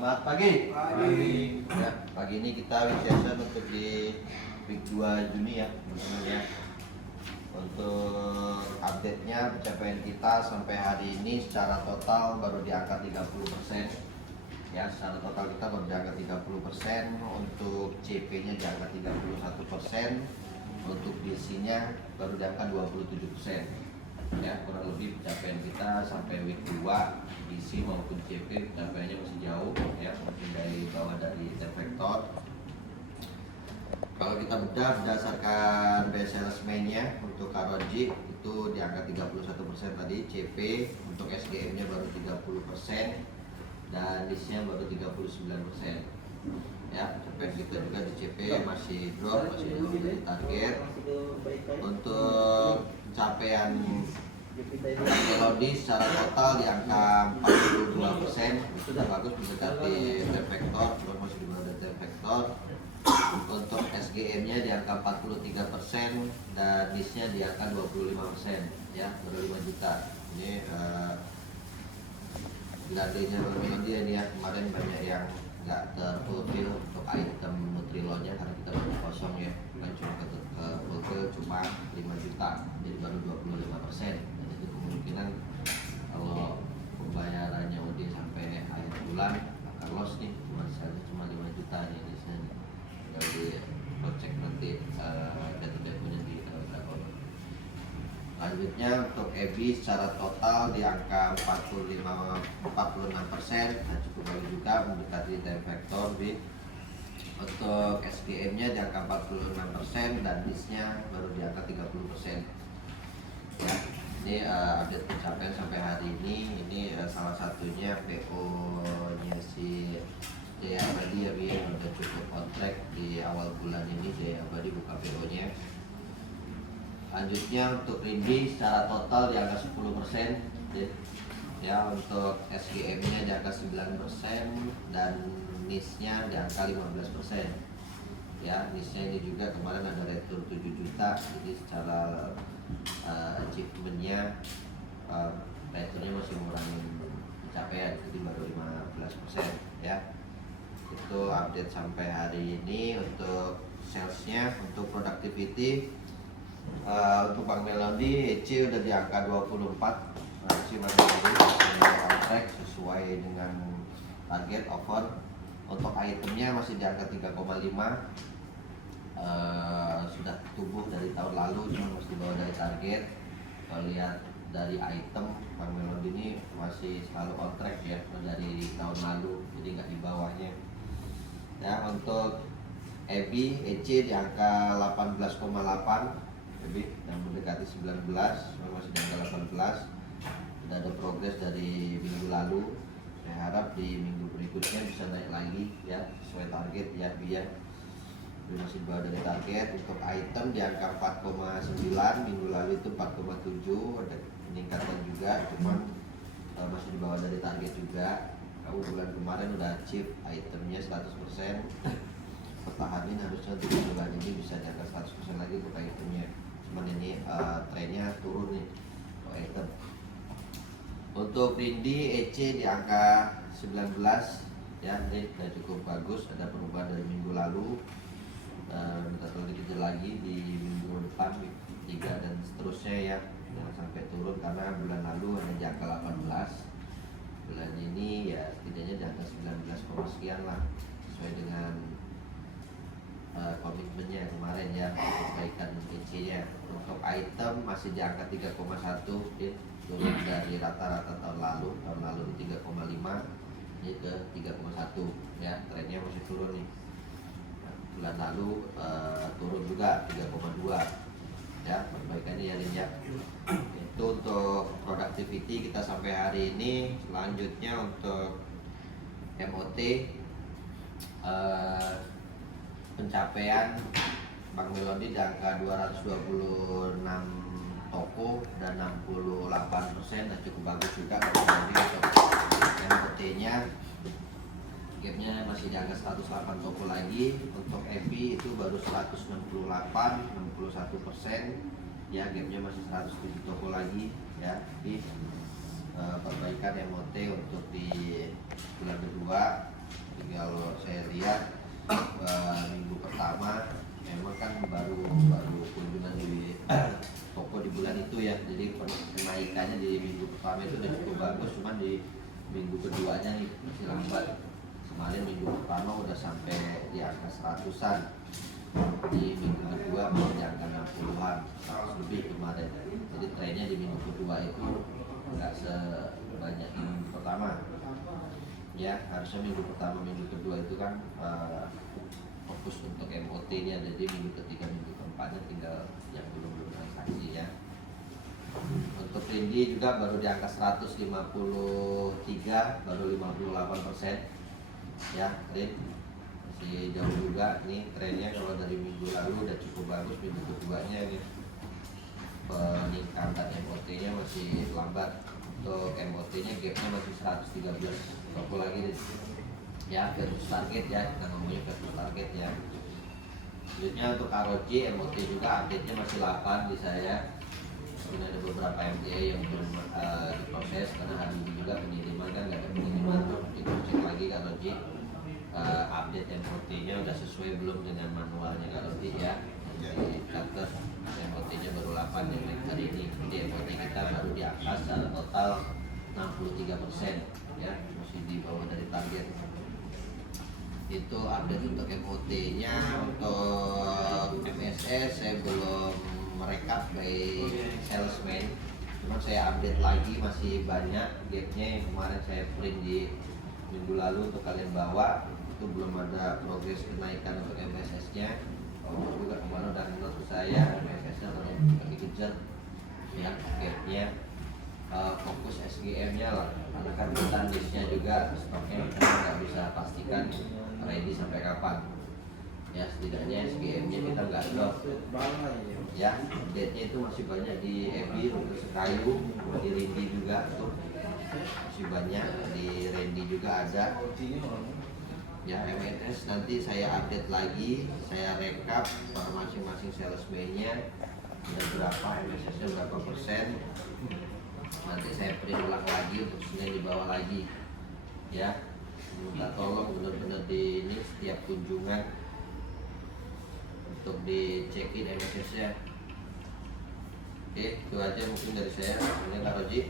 Selamat pagi. Pagi. Ya, pagi ini kita week session untuk di week 2 Juni ya, teman-teman ya. Untuk update-nya pencapaian kita sampai hari ini secara total baru di angka 30%. Ya, secara total kita baru di angka 30%, untuk CP-nya di angka 31%, untuk DC-nya baru di angka 27%. Ya, kurang lebih pencapaian kita sampai week 2 DC maupun CP pencapaiannya masih jauh ya, masih dari bawah dari vektor. Kalau kita bedah berdasarkan best sales nya untuk Karoji itu di angka 31% tadi, CP untuk SGM-nya baru 30% dan DC-nya baru 39%. Ya, pencapaian kita juga di CP masih drop, masih jauh dari target. Untuk pencapaian melodi secara total di angka 42%, sudah bagus mendekati vektor, belum masih di bawah dari vektor. Untuk SGM-nya di angka 43% dan NIS-nya di angka 25%, ya, baru 5 juta. Ini gantinya melodi ini ya, kemarin banyak yang nggak terfulfill untuk item Nutrilonnya karena kita baru kosong ya, bukan cuma fulfill cuma 5 juta, jadi baru 25%. Jadi kemungkinan kalau pembayarannya udah sampai akhir bulan akan loss nih, cuma 5 juta nih di sini. Jadi cek nanti data-datanya di berapa. Selanjutnya untuk EBI secara total di angka 46%, nah cukup bagus juga mendekati time vector. Untuk SGM-nya di angka 46% dan NIS-nya baru di angka 30%. Ya, ini update pencapaian sampai hari ini. Ini salah satunya PO-nya si Jaya Abadi ya, yang udah cukup on track di awal bulan ini. Jaya Abadi buka PO-nya. Lanjutnya untuk Rindi secara total di angka 10%. Ya, untuk SGM-nya di angka 9% dan NIS-nya di angka 15%. Ya, NIS-nya ini juga kemarin ada retur 7 juta, jadi secara achievement-nya returnya masih ngurangin pencapaian, jadi baru 15% ya. Itu update sampai hari ini. Untuk sales-nya, untuk productivity untuk Bank Melodi EC udah di angka 24. EC masih on track sesuai dengan target over. Untuk itemnya masih di angka 3,5, sudah tumbuh dari tahun lalu, cuma masih di bawah dari target. Kalau lihat dari item, Bank Melodi ini masih selalu on track ya dari tahun lalu, jadi nggak di bawahnya. Ya, untuk EBI EC di angka 18,8, EBI yang mendekati 19, masih di angka 18. Sudah ada progres dari minggu lalu. Saya harap di minggu berikutnya bisa naik lagi ya, sesuai target ya, biar masih di bawah dari target. Untuk item di angka 4,9, minggu lalu itu 4,7, ada peningkatan juga, cuman masih di bawah dari target juga. Kamu bulan kemarin udah achieve itemnya 100%, pertahanin harusnya untuk bulan ini bisa di angka 100% lagi untuk itemnya. Cuman ini trennya turun nih untuk item. Untuk Rindi EC di angka 19 ya, ini sudah cukup bagus, ada perubahan dari minggu lalu. Kita tunggu dikit lagi di minggu depan 3 dan seterusnya ya, jangan sampai turun karena bulan lalu hanya di angka 18. Bulan ini ya setidaknya di angka 19, sekian lah, sesuai dengan komitmennya kemarin ya, perbaikan EC-nya. Untuk item masih di angka 3,1 ya, turun dari rata-rata tahun lalu di 3,5, ini ke 3,1 ya, trennya masih turun nih. Bulan lalu turun juga 3,2 ya, perbaikannya ya Lin ya. Itu untuk productivity kita sampai hari ini. Selanjutnya untuk MOT, pencapaian Bank Melodi di angka 226 toko dan 68%, dan cukup bagus juga. Untuk MOT-nya gapnya masih di angka 108 toko lagi. Untuk EBI itu baru 168, 61%. Ya, gapnya masih 107 toko lagi ya. Di perbaikan MOT untuk di bulan kedua Kalau saya lihat minggu pertama memang kan baru kunjungan di toko di bulan itu ya, jadi kenaikannya di minggu pertama itu udah cukup bagus, cuman di minggu keduanya nih masih lambat. Kemarin minggu pertama udah sampai di angka 100-an, di minggu kedua mau di angka 60-an, 100 lebih kemarin. Jadi trennya di minggu kedua itu nggak sebanyak di minggu pertama ya. Harusnya minggu pertama minggu kedua itu kan fokus untuk MOT nya, jadi minggu ketiga minggu keempatnya tinggal yang belum transaksi ya. Untuk Rindi juga baru di angka 153, baru 58% ya. Rin masih jauh juga nih trennya. Kalau dari minggu lalu udah cukup bagus, minggu keduanya ini peningkatan MOT nya masih lambat. Untuk MOT nya gapnya masih 113 toko lagi nih ya, versus target ya, kita ngomongnya versus target ya. Selanjutnya untuk ROG MOT juga update-nya masih 8 di saya. Ini ada beberapa MTA yang belum diproses karena hari ini juga pengiriman kan nggak ada pengiriman tuh. Kita cek lagi ROG update MOT-nya udah sesuai belum dengan manualnya ROG ya. Jadi catat MOT-nya baru 8 yang hari ini. Jadi MOT kita baru di angka secara total 63% ya, masih di bawah dari target. Itu update untuk MOT-nya. Untuk MSS saya belum merekap by salesman, cuman saya update lagi, masih banyak gapnya yang kemarin saya print di minggu lalu untuk kalian bawa. Itu belum ada progres kenaikan untuk MSS nya. Kalau juga kemarin udah menurut saya MSS nya terlalu dikejar ya gapnya. Fokus SGM nya lah, karena kan kita listnya juga stoknya kita nggak bisa pastikan ready sampai kapan ya. Setidaknya SGM nya kita nggak drop ya. Update nya itu masih banyak di EBI, untuk Sekayu, di Rindi juga tuh masih banyak, di Randy juga ada ya. MNS nanti saya update lagi, saya rekap per masing-masing salesman nya ada berapa, MSS nya berapa persen. Nanti saya print ulang lagi untuk Senin di bawah lagi ya. Minta tolong benar-benar di ini setiap kunjungan untuk dicekin MSS nya. Oke, itu aja mungkin dari saya. Ini Kak Roji.